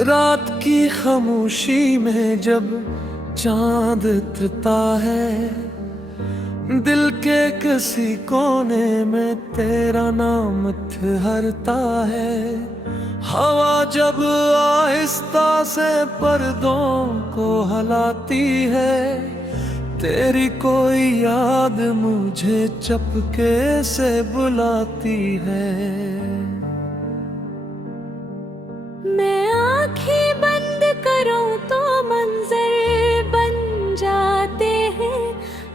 रात की खामोशी में जब चांद उतरता है, दिल के किसी कोने में तेरा नाम ठहरता है। हवा जब आहिस्ता से पर्दों को हलाती है, तेरी कोई याद मुझे चपके से बुलाती है। मैं आँखें बंद करूं तो मंजर बन जाते हैं,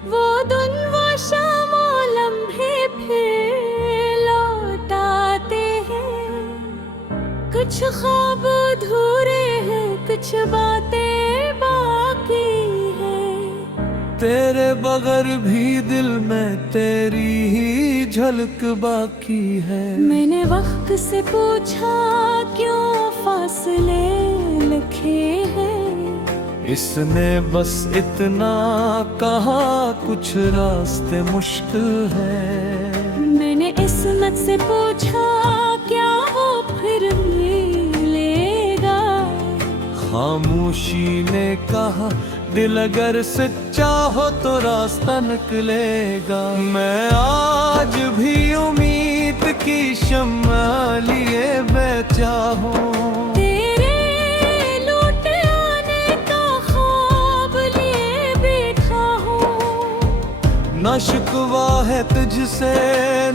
वो दिन वो शाम वो लम्हे फिर लौट आते हैं। कुछ ख्वाब अधूरे हैं, कुछ बातें बाकी हैं। तेरे बगैर भी दिल में तेरी ही झलक बाकी है। मैंने वक्त से पूछा क्यों फासले लिखे हैं, इसने बस इतना कहा कुछ रास्ते मुश्किल है। मैंने इस्मत से पूछा क्या वो फिर मिलेगा, खामोशी ने कहा दिल अगर सच्चा हो तो रास्ता निकलेगा। मैं आज भी उम्मीद की शम्मा लिए बैठा हूँ, तेरे लौट आने का ख्वाब लिए बैठा हूँ। ना शिकवा है तुझसे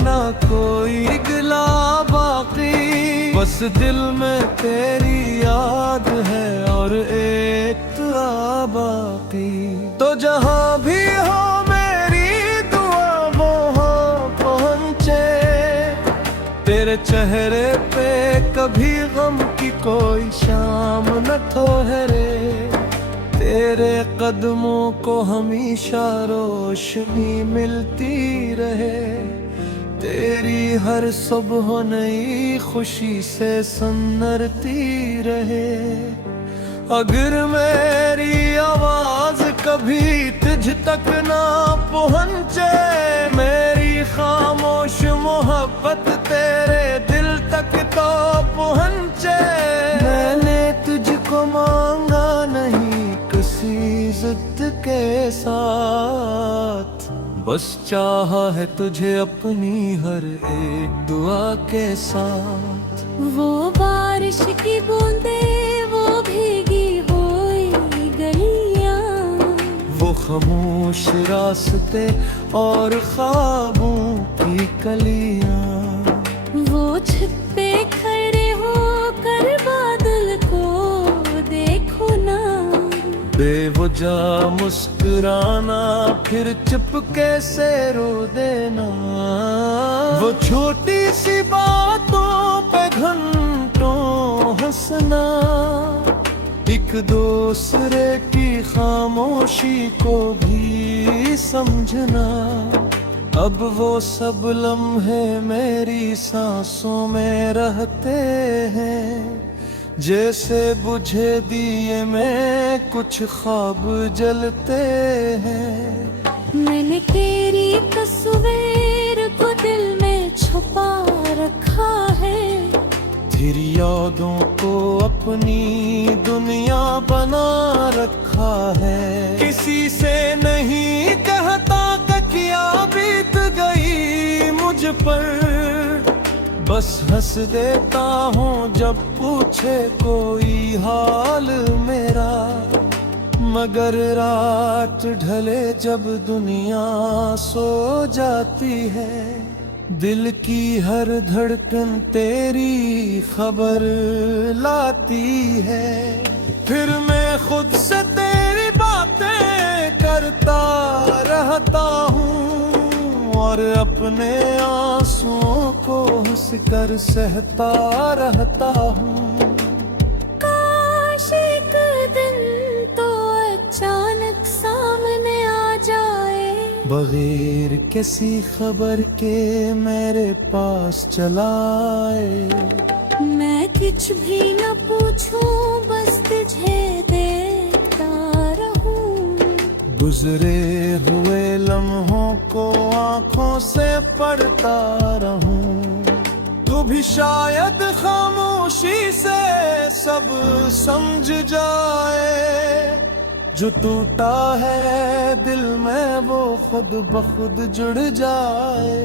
ना कोई गिला बाकी, बस दिल में तेरी याद है और एक दुआ बाकी। तो जहाँ भी हो मेरी दुआ वहाँ पहुँचे, तेरे चेहरे पे कभी गम की कोई शाम न ठहरे। तेरे कदमों को हमेशा रोशनी मिलती रहे, तेरी हर सुबह नई खुशी से सन्नरती रहे। अगर मेरी आवाज कभी तुझ तक ना पहुँचे, मेरी खामोश मोहब्बत तेरे दिल तक तो पहुँचे। मैंने तुझको मांगा नहीं किसी जिद के साथ, बस चाहा है तुझे अपनी हर एक दुआ के साथ। वो बारिश की बूंदे वो भीगी हुई गलियां, वो खामोश रास्ते और ख्वाबों की कलियां, वो छत पे खड़े होकर बादल को देखो ना, बेवजह मुस्कुराना फिर चुपके से रो देना। वो छोटी सी बातों पे घंटों हंसना, एक दूसरे की खामोशी को भी समझना। अब वो सब लम्हे मेरी सांसों में रहते हैं, जैसे बुझे दिए में कुछ ख्वाब जलते हैं। मैंने तेरी तस्वीर को दिल में छुपा रखा है, तेरी यादों को अपनी दुनिया बना रखा है। किसी से नहीं कहता कि क्या बीत गई मुझ पर, बस हंस देता हूँ जब पूछे कोई हाल मेरा। मगर रात ढले जब दुनिया सो जाती है, दिल की हर धड़कन तेरी खबर लाती है। फिर मैं खुद से तेरी बातें करता रहता हूँ और अपने आंसुओं को हंसकर सहता रहता हूँ। काश एक दिन तो अचानक सामने आ जाए, बगैर किसी खबर के मेरे पास चलाए। मैं कुछ भी न पूछूं बस तुझे देखता रहूं, गुजरे हुए लम्हों को आंखों से पढ़ता रहूं। तू तू भी शायद खामोशी से सब समझ जाए। जो टूटा है दिल में वो खुद ब खुद जुड़ जाए।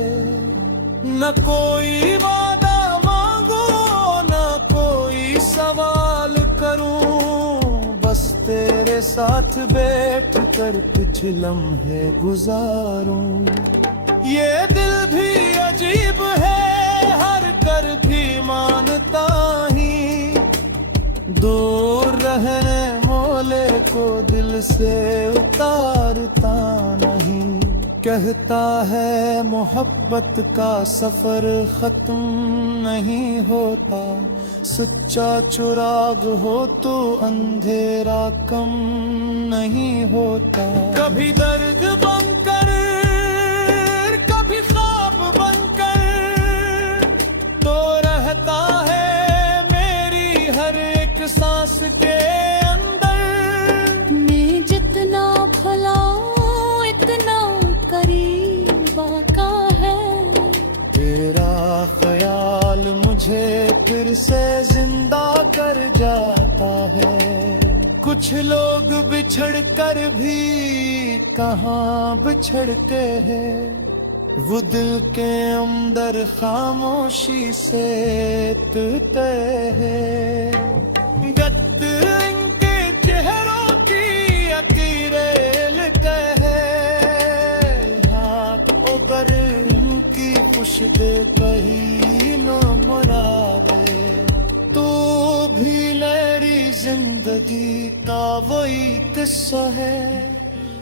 न कोई वादा मांगो न कोई सवाल करूं, बस तेरे साथ बैठ कर कुछ लम्हे गुजारूं। ये दिल भी अजीब है हर कर भी मानता ही, दूर रहने मोले को दिल से उतारता नहीं। कहता है मोहब्बत का सफर खत्म नहीं होता, सच्चा चिराग हो तो अंधेरा कम नहीं होता। कभी दर्द बनकर कभी ख्वाब बनकर तो रहता है मेरी हर एक सांस के अंदर। मैं जितना भुलाऊं इतना करीब आता है, तेरा ख्याल मुझे फिर से जिंदा कर जाता है। कुछ लोग बिछड़ कर भी कहाँ बिछड़ते हैं, वो दिल के अंदर खामोशी से तुते हैं। गत इनके चेहरों की अकीरें लिखते हैं, हाथ उगर इनकी खुश दे कहीं न मुरादे। तू भी मेरी जिंदगी का वही किस्सा है,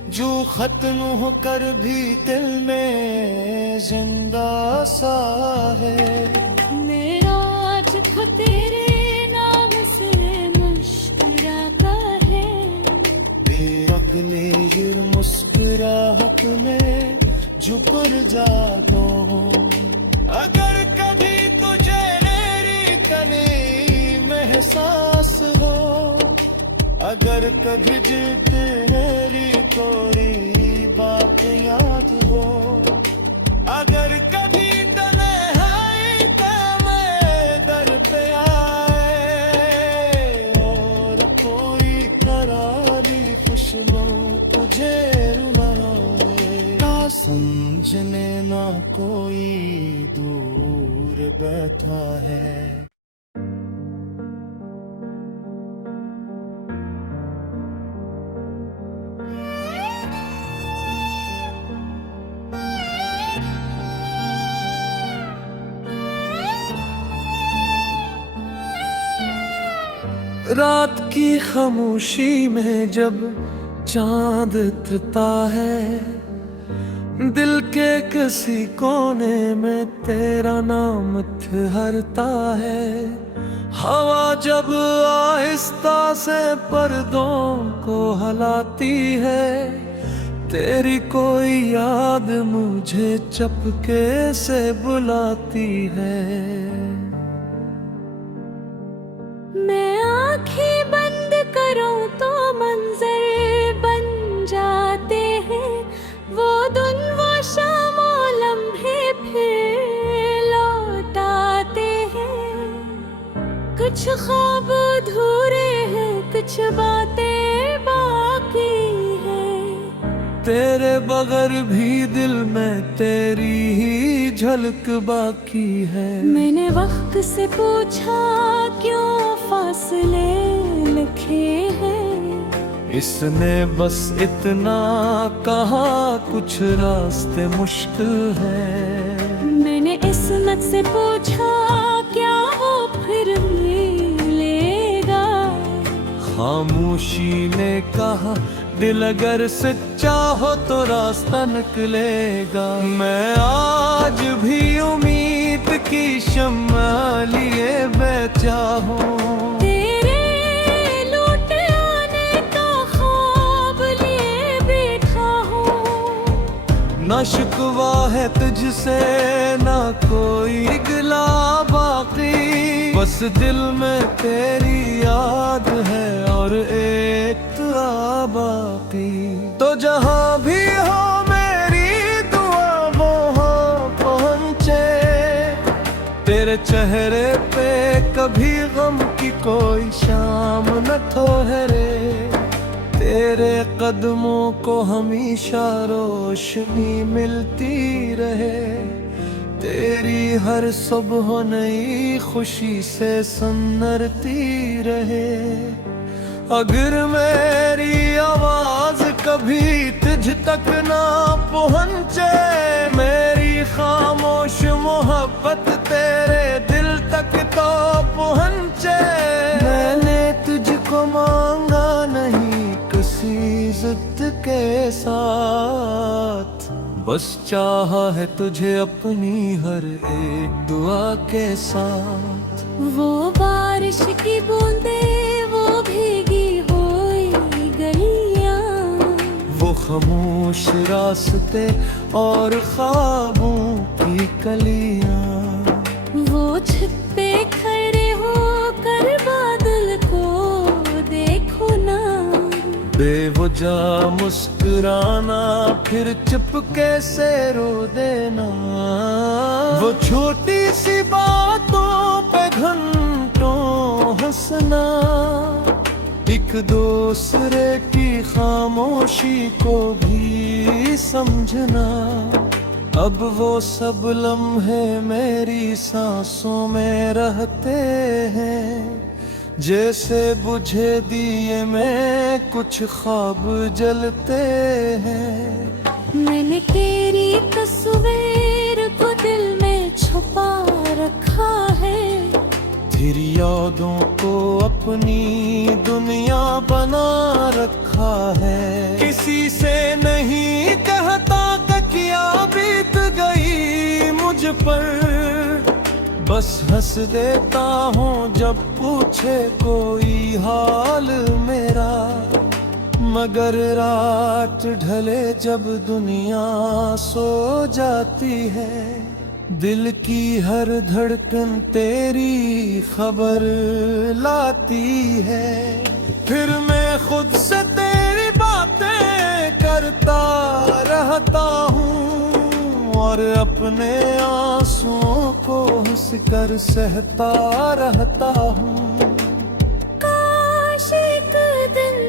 जो खत्म होकर भी दिल में जिंदा सा है। मेरा आज तो तेरे नाम से मुस्कुराता है, बेअक्ले ये मुस्कुराहट में झुकर जाता हूँ। अगर कभी तुझे मेरी कनी में एहसास हो, अगर कभी दिल तेरी कोई बात याद हो, अगर कभी तन्हाई का मैं दर पे आए और कोई करारी खुशबू तुझे रुलाए, ना समझने ना कोई दूर बैठा है। रात की खामोशी में जब चांद उतरता है, दिल के किसी कोने में तेरा नाम ठहरता है। हवा जब आहिस्ता से पर्दों को हलाती है, तेरी कोई याद मुझे चपके से बुलाती है। मैं आँखें बंद करूं तो मंजर बन जाते हैं, वो दिन वो शाम वो लम्हे फिर लौट आते हैं। कुछ ख्वाब अधूरे हैं, कुछ बातें बाकी हैं, तेरे बगैर भी दिल में तेरी ही झलक बाकी है। मैंने वक्त से पूछा क्यों फासले लिखे हैं, इसने बस इतना कहा कुछ रास्ते मुश्किल है। मैंने इस्मत से पूछा क्या वो फिर मिलेगा, खामोशी ने कहा दिल अगर सच्चा हो तो रास्ता निकलेगा। मैं आज भी उम्मीद की शम्मा लिए बैठा हूँ, तेरे लौट आने का ख्वाब लिए बैठा हूँ। ना शिकवा है तुझसे ना कोई गिला बाकी, बस दिल में तेरी याद है और एक दुआ बाकी। तो जहाँ भी हो मेरी दुआ वहाँ पहुँचे, तेरे तेरे चेहरे पे कभी गम की कोई शाम न ठहरे, तेरे कदमों को हमेशा रोशनी मिलती रहे, तेरी हर सुबह नई खुशी से सन्नरती रहे। अगर मेरी आवाज कभी तुझ तक ना पहुंचे, मेरी खामोश मोहब्बत तेरे दिल तक तो पहुंचे। मैंने तुझको मांगा नहीं किसी जिद के साथ, बस चाहा है तुझे अपनी हर एक दुआ के साथ। वो बारिश की बूंदे, वो भीगी हुई गलियां, वो खामोश रास्ते और ख्वाबों की कलियां, वो छत पे खड़े होकर बादल को देखो ना, बेवजह मुस्कुराना फिर चुपके से रो देना। वो छोटी सी बातों पे घंटों हंसना, एक दूसरे की खामोशी को भी समझना। अब वो सब लम्हे मेरी सांसों में रहते हैं, जैसे बुझे दिए में कुछ ख्वाब जलते हैं। मैंने तेरी तस्वीर को दिल में छुपा रखा है, तेरी यादों को अपनी दुनिया बना रखा है। किसी से नहीं कहता कि क्या बीत गई मुझ पर, बस हंस देता हूँ जब पूछे कोई हाल मेरा। मगर रात ढले जब दुनिया सो जाती है, दिल की हर धड़कन तेरी खबर लाती है। फिर मैं खुद से तेरी बातें करता रहता हूँ, और अपने आंसुओं को हंस कर सहता रहता हूँ। काश एक दिन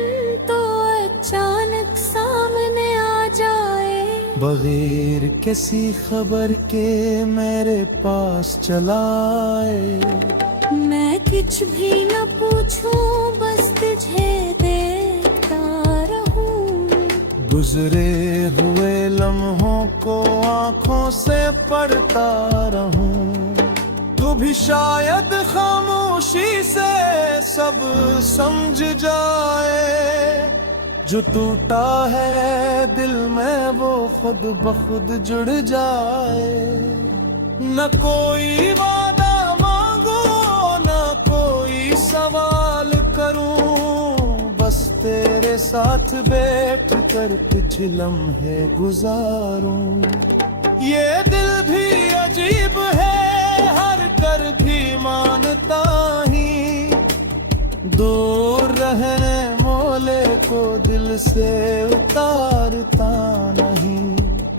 तो अचानक सामने आ जाए, बगैर किसी खबर के मेरे पास चलाए। मैं कुछ भी न पूछूं, बस तुझे देखता रहूं, गुजरे हुए लम्हों को आंखों से पढ़ता रहूं। तू भी शायद खामोशी से सब समझ जाए, जो टूटा है दिल में वो खुद ब खुद जुड़ जाए। न कोई वादा मांगो, न कोई सवाल करूं, बस तेरे साथ बैठ कर कुछ लम्हे गुजारूं। ये दिल भी अजीब है, हर कर भी मानता ही, दूर रहने मोले को दिल से उतारता नहीं।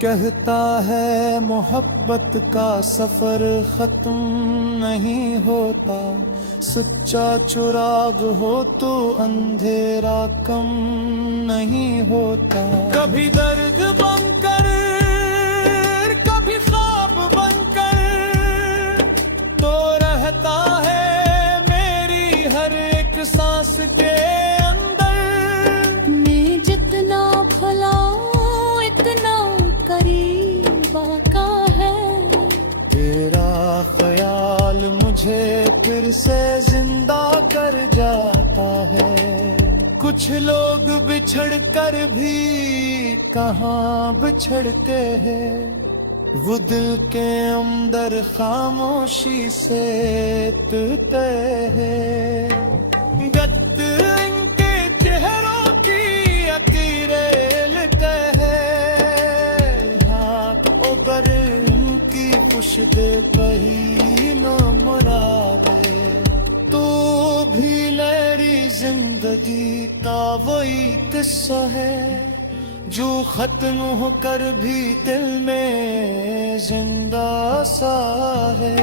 कहता है मोहब्बत का सफर खत्म नहीं होता, सच्चा चुराग हो तो अंधेरा कम नहीं होता। कभी दर्द बनकर, कभी ख्वाब बनकर, तो रहता है मेरी हर एक सांस के अंदर। मैं जितना भुलाऊं इतना करीब आका है, तेरा ख्याल मुझे फिर से जिंदा कर जाता है। कुछ लोग बिछड़ कर भी कहाँ बिछड़ते हैं, वो दिल के अंदर खामोशी से टूटे हैं। गत इनके चेहरों की लकीरें लिखते हैं, हाथ ऊपर उनकी खुश दे कही न मुरादे। तू भी मेरी जिंदगी का वही किस्सा है, जो खत्म होकर भी दिल में जिंदा सा है।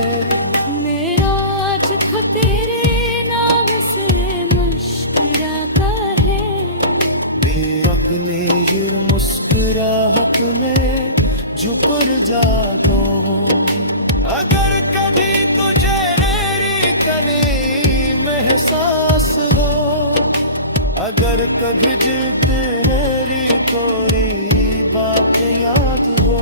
पर जागो। अगर कभी तुझे मेरी कनी में एहसास हो, अगर कभी दिल तेरी कोई बात याद हो,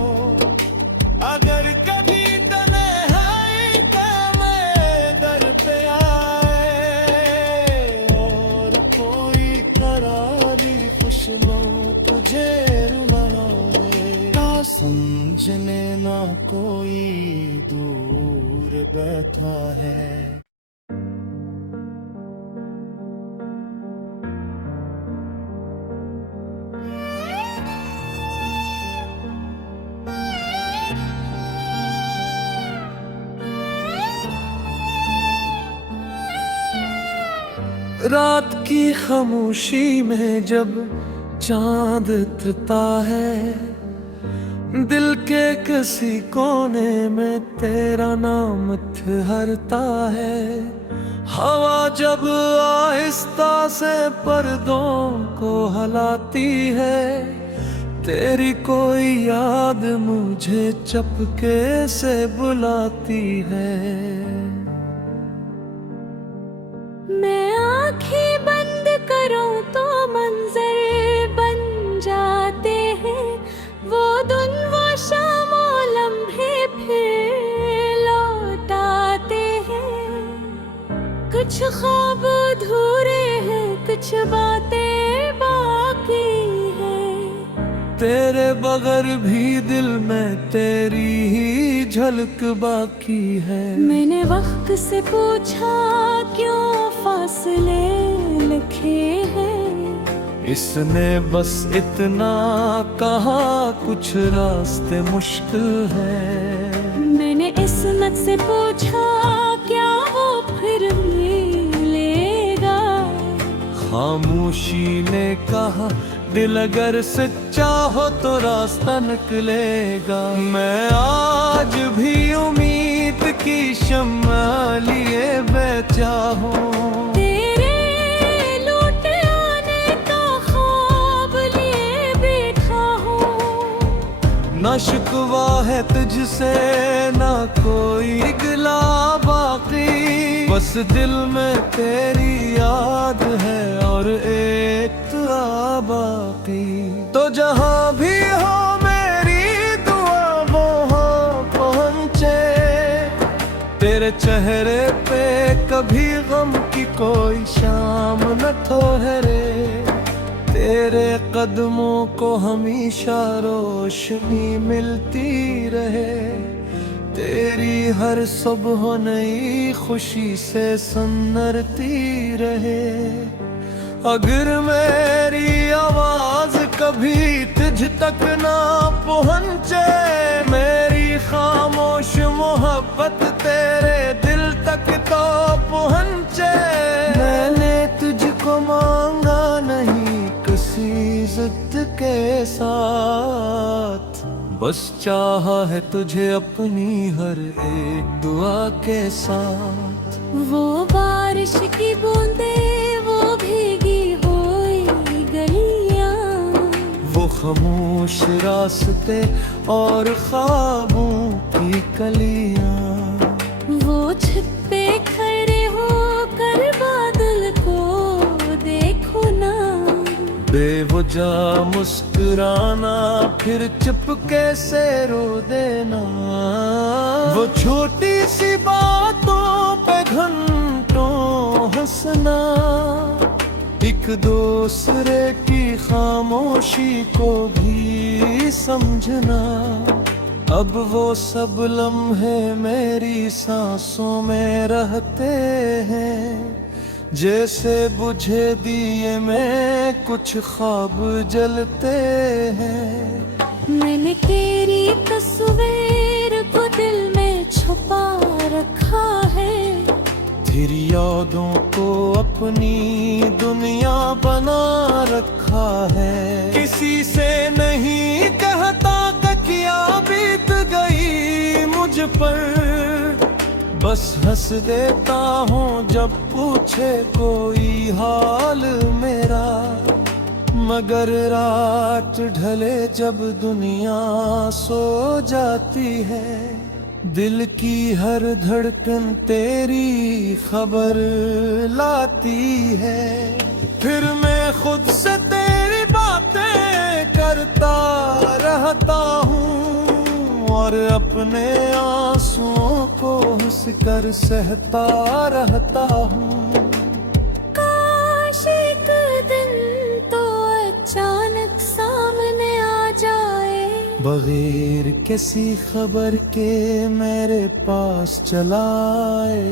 अगर कभी तन्हाई का मैं दर पे आए और कोई करारी खुशबू तुझे रुलाए, ना समझने ना कोई दूर बैठा है। रात की खामोशी में जब चांद उतरता है, दिल के किसी कोने में तेरा नाम ठहरता है। हवा जब आहिस्ता से पर्दों को हलाती है, तेरी कोई याद मुझे चपके से बुलाती है। मैं आँखें बंद करूं तो मंजर बन जाते हैं, वो दिन वो शाम लम्हे फिर लौट आते हैं। कुछ ख्वाब अधूरे हैं, कुछ बातें बाकी हैं। तेरे बगैर भी दिल में तेरी ही झलक बाकी है। मैंने वक्त से पूछा क्यों फासले लिखे हैं, इसने बस इतना कहा कुछ रास्ते मुश्किल है। मैंने इस्मत से पूछा क्या वो फिर मिलेगा, खामोशी ने कहा दिल अगर सच्चा हो तो रास्ता निकलेगा। मैं आज भी उम्मीद की शम्मा लिए बैठा हूँ, तेरे लौट आने का ख्वाब लिए बैठा हूँ। ना शिकवा है तुझसे ना कोई गिला बाकी, बस दिल में तेरी याद है और एक दुआ बाकी। तो जहाँ भी हो मेरी दुआ वहाँ पहुँचे, तेरे चेहरे पे कभी गम की कोई शाम न ठहरे, तेरे कदमों को हमेशा रोशनी मिलती रहे, तेरी हर सुबह नई खुशी से सन्नरती रहे। अगर मेरी आवाज कभी तुझ तक ना पहुँचे, मेरी खामोश मोहब्बत तेरे दिल तक तो पहुँचे। मैंने तुझको मांगा नहीं किसी जिद के साथ, बस चाहा है तुझे अपनी हर एक दुआ के साथ। वो बारिश की बूंदे, वो भीगी हुई गलियां, वो खामोश रास्ते और ख्वाबों की कलियां, वो छिपे खड़े होकर बादल को देखो ना, बेवजह मुस्कुराना फिर चुपके से रो देना। वो छोटी सी बातों पे घंटों हंसना, एक दूसरे की खामोशी को भी समझना। अब वो सब लम्हे मेरी सांसों में रहते हैं, जैसे बुझे दिए में कुछ ख्वाब जलते हैं। मैंने तेरी तस्वीर को दिल में छुपा रखा है, तेरी यादों को अपनी दुनिया बना रखा है। किसी से नहीं कहता क्या बीत गई मुझ पर, बस हंस देता हूँ जब पूछे कोई हाल मेरा। मगर रात ढले जब दुनिया सो जाती है, दिल की हर धड़कन तेरी खबर लाती है। फिर मैं खुद से तेरी बातें करता रहता हूँ और अपने आंसुओं को हंसकर सहता रहता हूँ। काश एक दिन तो अचानक सामने आ जाए, बगैर किसी खबर के मेरे पास चलाए।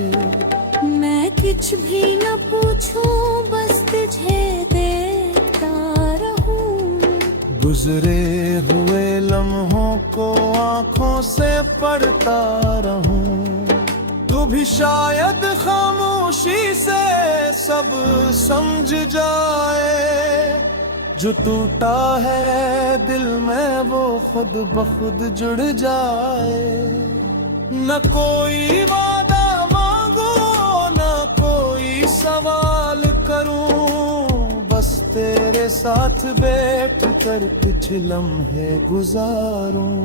मैं कुछ भी न पूछूं, बस तुझे देखता रहूं। गुजरे हुए लम्हों को आंखों से पढ़ता रहूं। तू भी शायद खामोशी से सब समझ जाए। जो टूटा है दिल में वो खुद ब खुद जुड़ जाए। न कोई वादा मांगो न कोई सवाल करूं, बस तेरे साथ बैठ कर कुछ लम्हे गुजारूं।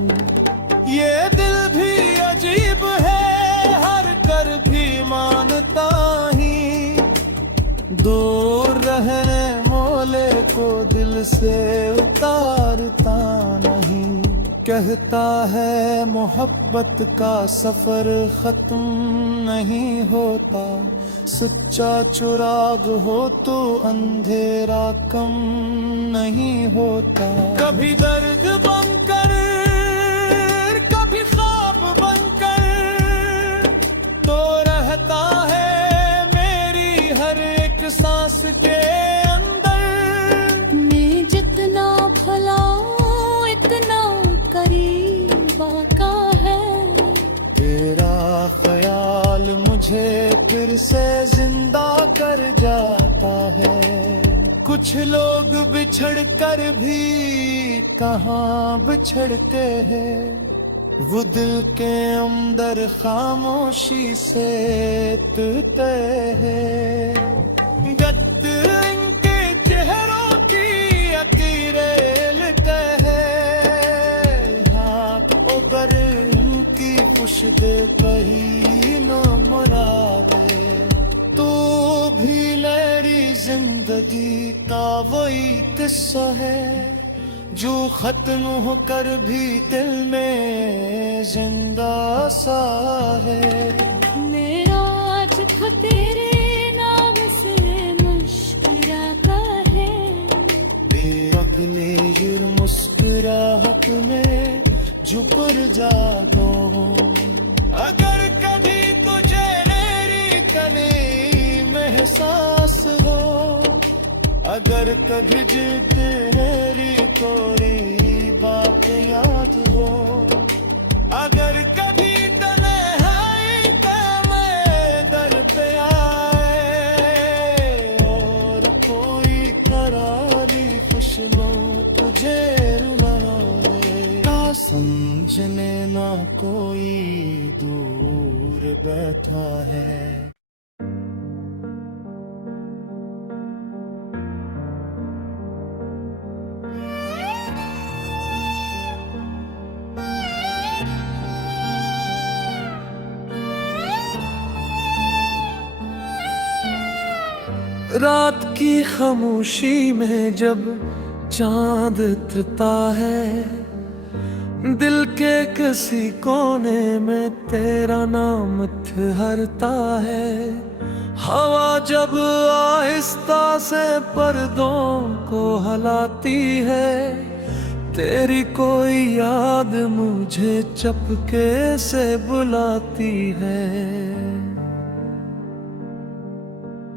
ये दिल भी अजीब है, हर कर भी मानता ही। दूर रहने मोले को दिल से उतारता नहीं। कहता है मोहब्बत का सफर खत्म नहीं होता। सच्चा चिराग हो तो अंधेरा कम नहीं होता। कभी दर्द बनकर कभी ख्वाब बनकर तो रहता है मेरी हर एक सांस के अंदर। मैं जितना भुलाऊं इतना करीब का है। तेरा ख्याल मुझे फिर से जिंदा कर जाता है। कुछ लोग बिछड़ कर भी कहाँ बिछड़ते हैं, वो दिल के अंदर खामोशी से टूटते हैं। गत इनके चेहरों की लकीरें लिखते हैं। हाथ ऊपर उनकी खुश दे कहीं न मुरादे। तू भी मेरी जिंदगी का वही किस्सा है जो खत्म होकर भी दिल में जिंदा सा है। मेरा आज तो तेरे नाम से मुस्कुराता है। बेअक्ले ये मुस्कुराहट में झुकर जाता हूँ। अगर कभी तुझे मेरी कमी में एहसास हो, अगर कभी दिल पे मेरी कोई बात याद हो, अगर कभी तन्हाई का मैं दर पे आए और कोई करारी खुशबू तुझे रुलाए। ना समझने ना कोई दूर बैठा है। रात की खामोशी में जब चांद उतरता है, दिल के किसी कोने में तेरा नाम ठहरता है। हवा जब आहिस्ता से पर्दों को हिलाती है, तेरी कोई याद मुझे चपके से बुलाती है।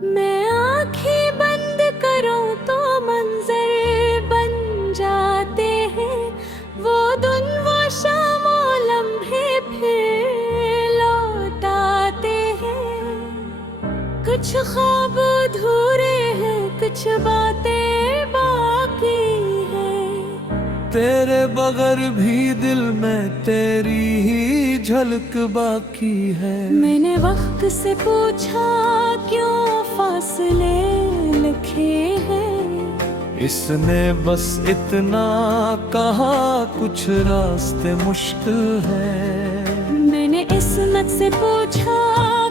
मैं आँखें बंद करूं तो मंजर बन जाते हैं। वो दिन वो शाम लम्हे फिर लौट आते हैं। कुछ ख्वाब अधूरे हैं, कुछ बातें बाकी हैं। तेरे बगैर भी दिल में तेरी ही झलक बाकी है। मैंने वक्त से पूछा क्यों फासले लिखे हैं। इसने बस इतना कहा, कुछ रास्ते मुश्किल है। मैंने इस्मत से पूछा,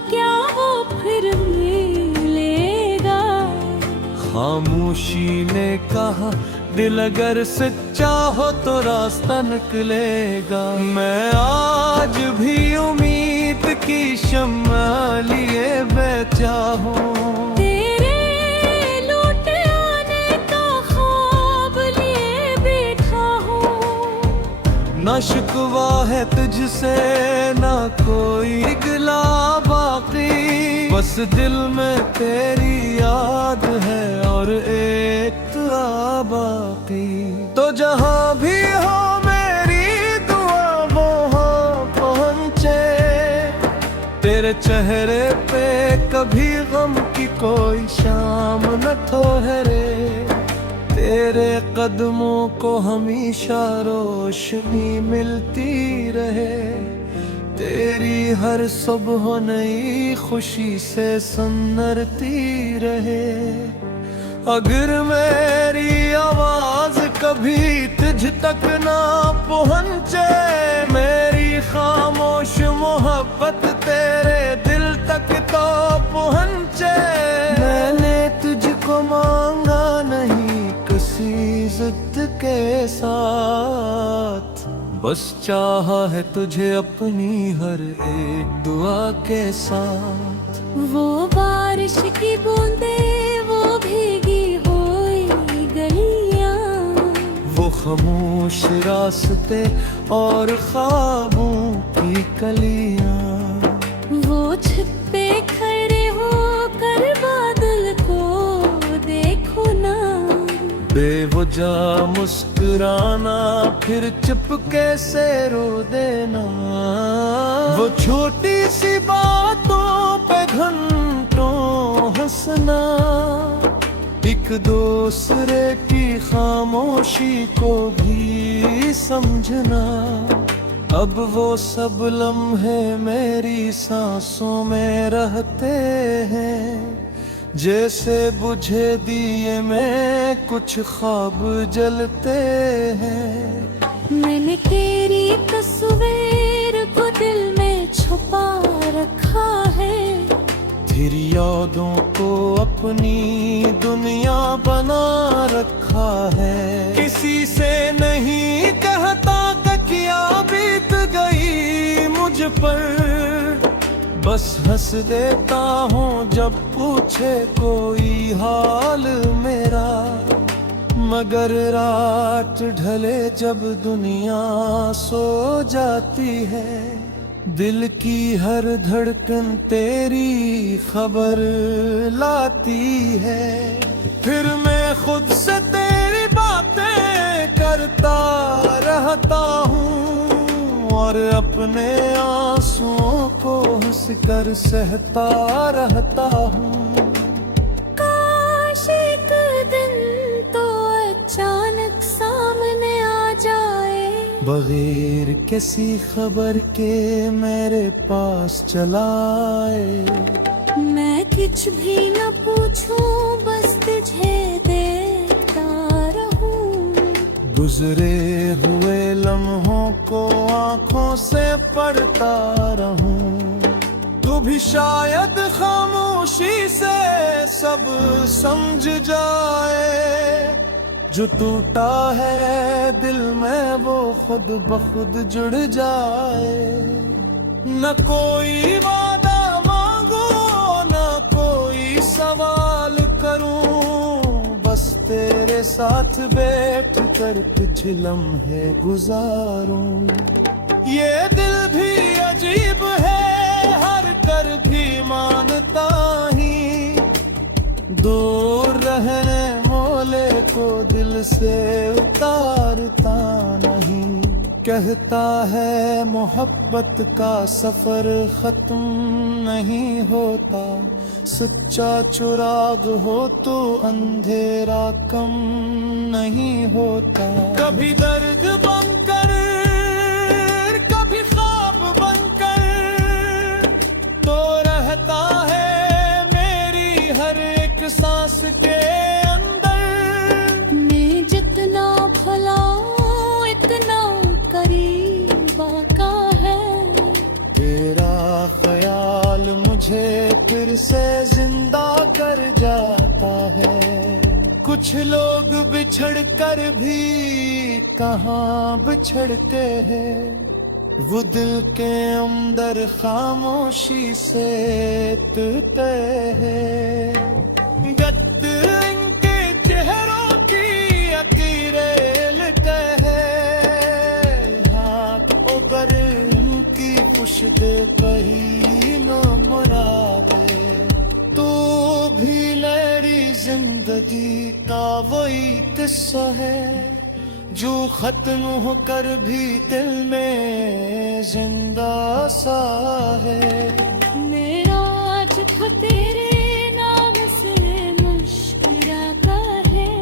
क्या वो फिर मिलेगा? खामोशी ने कहा, दिल अगर सच्चा हो तो रास्ता निकलेगा। मैं आज भी उम्मीद की शम्मा लिए बैठा हूँ। ना शिकवा है तुझसे, ना कोई गिला बाकी, बस दिल में तेरी याद है और एक दुआ बाकी। तो जहाँ भी हो मेरी दुआ वहाँ पहुँचे, तेरे चेहरे पे कभी गम की कोई शाम न ठहरे। तेरे कदमों को हमेशा रोशनी मिलती रहे, तेरी हर सुबह नई खुशी से सन्नरती रहे। अगर मेरी आवाज कभी तुझ तक ना पहुँचे, मेरी खामोश मोहब्बत तेरे दिल तक तो पहुँचे। मैंने तुझको मांगा नहीं जिद के साथ, बस चाहा है तुझे अपनी हर एक दुआ के साथ। वो बारिश की बूंदे, वो भीगी हुई गलियां, वो खामोश रास्ते और ख्वाबों की कलियां, वो छिपे खड़े होकर बादल को देखो ना। बेवजह मुस्कुराना, फिर चुपके से रो देना, वो छोटी सी बातों पे घंटों हंसना, एक दूसरे की खामोशी को भी समझना। अब वो सब लम्हे मेरी सांसों में रहते हैं, जैसे बुझे दिए में कुछ ख्वाब जलते हैं। मैंने तेरी तस्वीर को दिल में छुपा रखा है, तेरी यादों को अपनी दुनिया बना रखा है। किसी से नहीं कहता कि क्या बीत गई मुझ पर, बस हंस देता हूँ जब पूछे कोई हाल मेरा। मगर रात ढले जब दुनिया सो जाती है, दिल की हर धड़कन तेरी खबर लाती है। फिर मैं खुद से तेरी बातें करता रहता हूँ और अपने आंसुओं को हंस कर सहता रहता हूँ। काश एक दिन तो अचानक सामने आ जाए, बगैर किसी खबर के मेरे पास चला आए। मैं कुछ भी न पूछूं, बस तुझे देखता रहूं। गुजरे हुए लम्हों को आंखों से पढ़ता रहूं। तू भी शायद खामोशी से सब समझ जाए, जो टूटा है दिल में वो खुद ब खुद जुड़ जाए। न कोई वादा मांगो, न कोई सवाल करूं, बस तेरे साथ बैठ कर कुछ लम्हे गुजारूं। ये दिल भी अजीब है, हर कर भी मानता ही, दूर रहने मोले को दिल से उतारता नहीं। कहता है मोहब्बत का सफर खत्म नहीं होता, सच्चा चिराग हो तो अंधेरा कम नहीं होता। कभी दर्द बनकर, कभी ख्वाब बनकर, तो रहता है मेरी हर एक सांस के अंदर। मुझे फिर से जिंदा कर जाता है। कुछ लोग बिछड़ कर भी कहाँ बिछड़ते हैं, वो दिल के अंदर खामोशी से टूटे हैं। गत इनके चेहरों की लकीरें लिटे हैं, हाथ ऊपर उनकी खुशदे कहीं न मुरादे। तू भी मेरी जिंदगी का वही किस्सा है, जो खत्म होकर भी दिल में जिंदा सा है। मेरा आज तेरे नाम से मुस्कुराता है,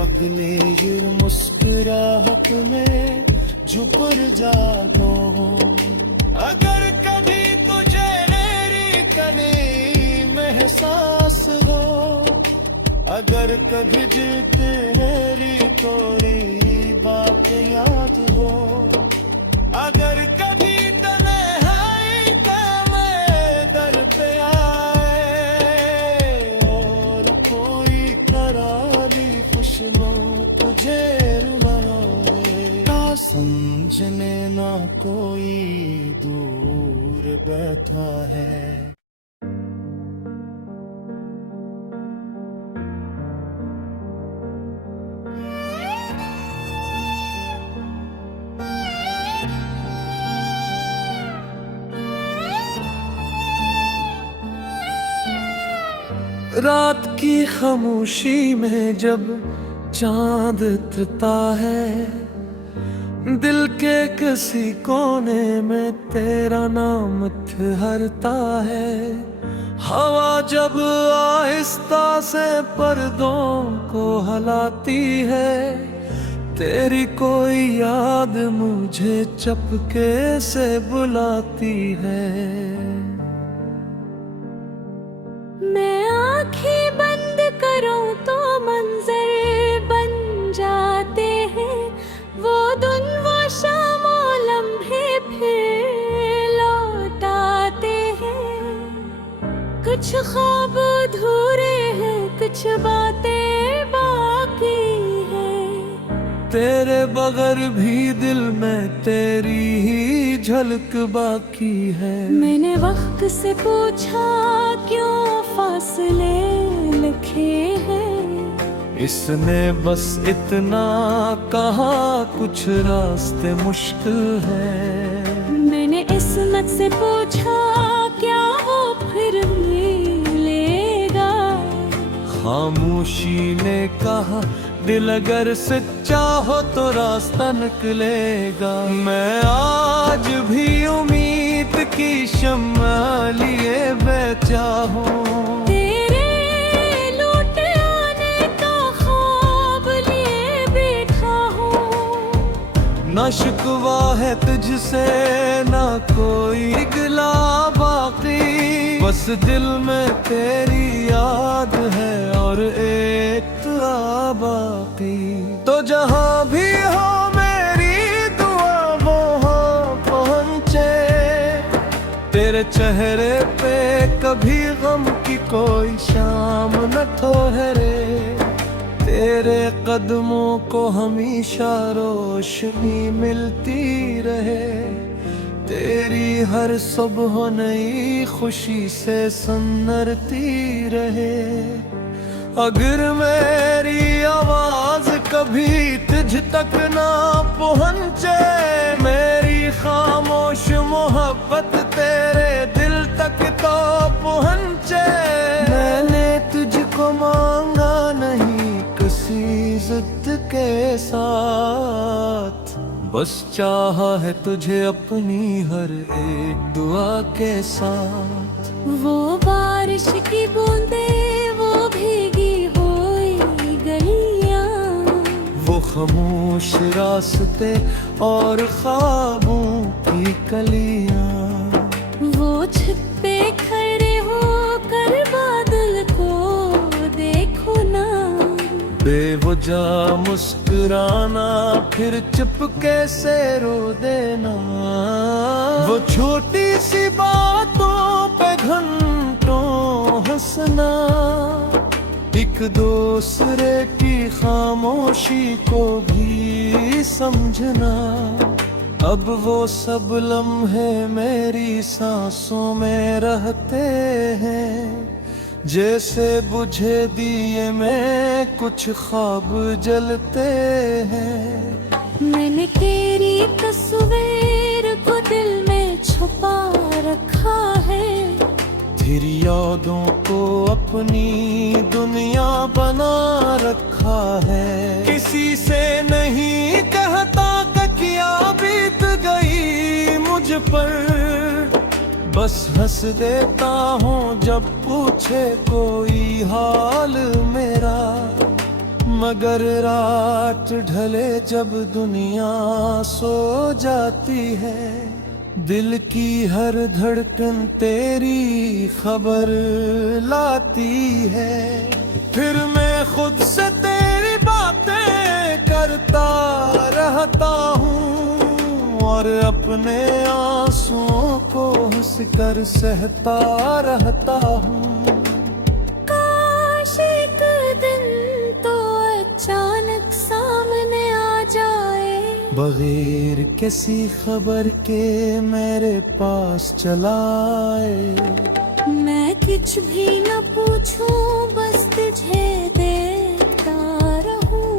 अगले ये मुस्कुराहट में झुकर जाता हूँ। अगर कभी तुझे मेरी कमी में एहसास हो, अगर कभी दिल तेरी कोई बात याद हो, अगर कभी तन्हाई का मैं दर पे आए और कोई करारी खुशबू तुझे रुलाए, ना समझने ना कोई दूर बैठा है। रात की खामोशी में जब चांद उतरता है, दिल के किसी कोने में तेरा नाम ठहरता है। हवा जब आहिस्ता से पर्दों को हलाती है, तेरी कोई याद मुझे चपके से बुलाती है। मैं आँखें बंद करूं तो मंजर बन जाते हैं, वो दिन वो शाम वो लम्हे फिर लौट आते हैं। कुछ ख्वाब अधूरे हैं, कुछ बातें बाकी हैं, तेरे बगैर भी दिल में तेरी ही झलक बाकी है। मैंने वक्त से पूछा क्यों फासले लिखे हैं, इसने बस इतना कहा कुछ रास्ते मुश्किल है। मैंने इस्मत से पूछा क्या वो फिर मिलेगा, खामोशी ने कहा दिल अगर सच्चा हो तो रास्ता निकलेगा। मैं आज भी उम्मीद की शम्मा लिए बैठा हूँ, तेरे लौट आने का ख्वाब लिए बैठा हूँ। ना शिकवा है तुझसे ना कोई गिला बाकी, बस दिल में तेरी याद है और एक दुआ बाकी। तो जहाँ भी हो मेरी दुआ वहाँ पहुँचे, तेरे चेहरे पे कभी गम की कोई शाम न ठहरे, तेरे कदमों को हमेशा रोशनी मिलती रहे, तेरी हर सुबह नई खुशी से सन्नरती रहे। अगर मेरी आवाज कभी तुझ तक ना पहुँचे, मेरी खामोश मोहब्बत तेरे दिल तक तो पहुँचे। मैंने तुझको मांगा नहीं किसी जिद के साथ, बस चाहा है तुझे अपनी हर एक दुआ के साथ। वो बारिश की बूंदे वो भीगी हुई गलियां, वो खामोश रास्ते और ख्वाबों की कलियां, वो छत पे खड़े होकर बादल को देखो ना, बेवजह मुस्कुराना फिर चुपके से रो देना, वो छोटी सी बातों पे घंटों हंसना, एक दूसरे की खामोशी को भी समझना। अब वो सब लम्हे मेरी सांसों में रहते हैं, जैसे बुझे दिए में कुछ ख्वाब जलते हैं। मैंने तेरी तस्वीर को दिल में छुपा रखा है, तेरी यादों को अपनी दुनिया बना रखा है। किसी से नहीं कहता कि क्या बीत गई मुझ पर, बस हंस देता हूँ जब पूछे कोई हाल मेरा। मगर रात ढले जब दुनिया सो जाती है, दिल की हर धड़कन तेरी खबर लाती है। फिर मैं खुद से तेरी बातें करता रहता हूँ, और अपने आंसुओं को हंसकर सहता रहता हूँ। काश एक दिन तो अचानक सामने आ जाए, बगैर किसी खबर के मेरे पास चलाए। मैं कुछ भी न पूछूं, बस तुझे देखता रहूं।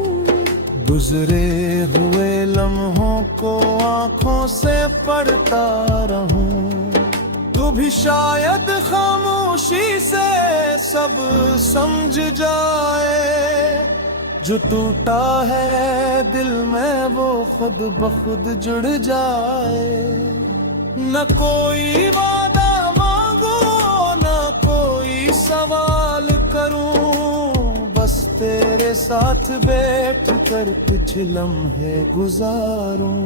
गुजरे हुए लम्हों को आंखों से पढ़ता रहूं। तू भी शायद खामोशी से सब समझ जाए, जो टूटा है दिल में वो खुद ब खुद जुड़ जाए। न कोई वादा मांगो, न कोई सवाल करूं, बस तेरे साथ बैठ कर कुछ लम्हे गुजारूं।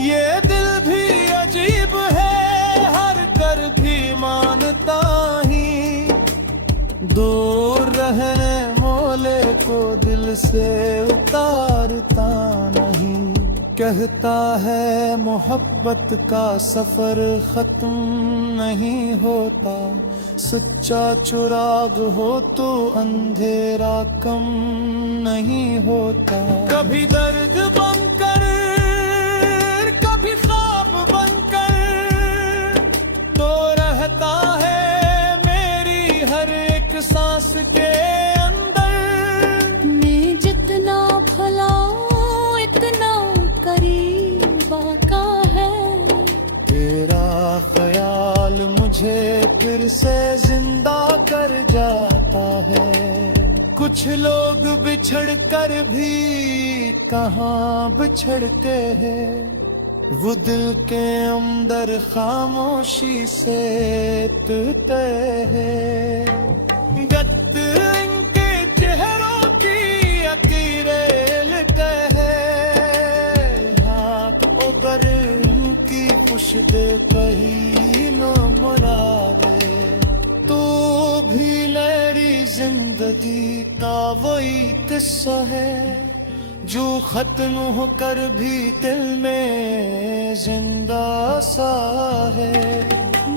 ये दिल भी अजीब है, हर कर भी मानता ही, दूर रहने मोले को दिल से उतारता नहीं। कहता है मोहब्बत का सफर खत्म नहीं होता, सच्चा चिराग हो तो अंधेरा कम नहीं होता। कभी दर्द बनकर, कभी ख्वाब बनकर, तो रहता है मेरी हर एक सांस के अंदर। मैं जितना भुलाऊं इतना करीब आता है, तेरा ख्याल मुझे फिर से जिंदा कर जाता है। कुछ लोग बिछड़ कर भी कहाँ बिछड़ते हैं, वो दिल के अंदर खामोशी से टूटे हैं। गत इनके चेहरों की अकीरेल कहे, हाथ उगर उनकी खुश दे कही न मुरादे। तू भी मेरी जिंदगी का वही किस्सा है, जो खत्म होकर भी दिल में जिंदा सा है।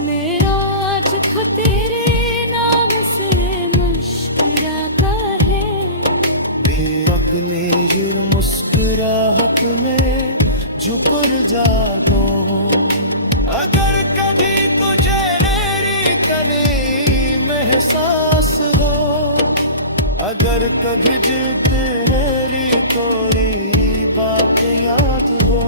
मेरा आज तेरे नाम से मुस्कुराता है, बेअक्ले मुस्कुराहट में झुकर जाता हूँ। अगर कभी तुझे मेरी कनी में एहसास हो, अगर कभी दिल तेरी कोई बात याद हो,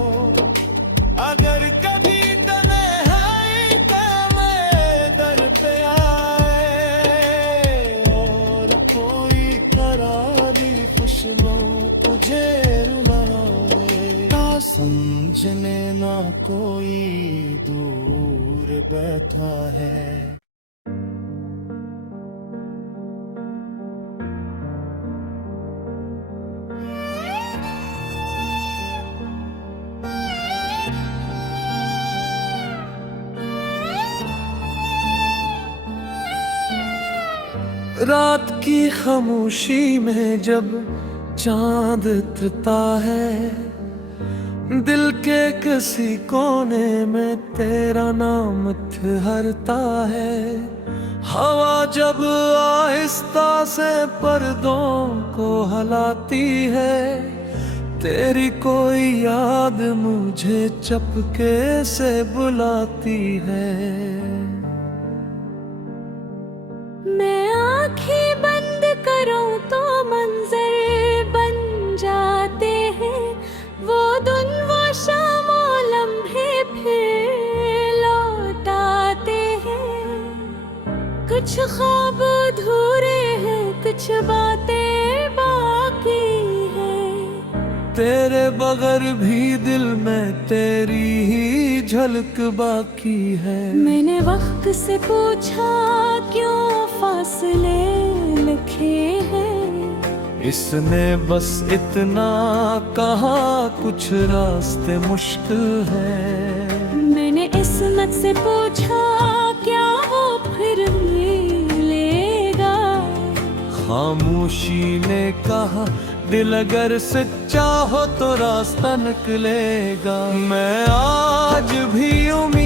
अगर कभी तन्हाई का मैं दर पे आए, और कोई करारी खुशबू तुझे रुलाए, ना समझने ना कोई दूर बैठा है। रात की खामोशी में जब चांद उतरता है, दिल के किसी कोने में तेरा नाम ठहरता है। हवा जब आहिस्ता से पर्दों को हलाती है, तेरी कोई याद मुझे चपके से बुलाती है। मैं आंखें बंद करूं तो मंजर बन जाते हैं, वो दिन वो शाम वो लम्हे फिर लौट आते हैं। कुछ ख्वाब अधूरे हैं, कुछ बातें बाकी हैं। तेरे बगैर भी दिल में तेरी ही झलक बाकी है। मैंने वक्त से पूछा क्यों फासले लिखे हैं, इसने बस इतना कहा कुछ रास्ते मुश्किल है। मैंने इस्मत से पूछा क्या वो फिर मिलेगा, खामोशी ने कहा दिल अगर सच्चा हो तो रास्ता निकलेगा। मैं आज भी उम्मीद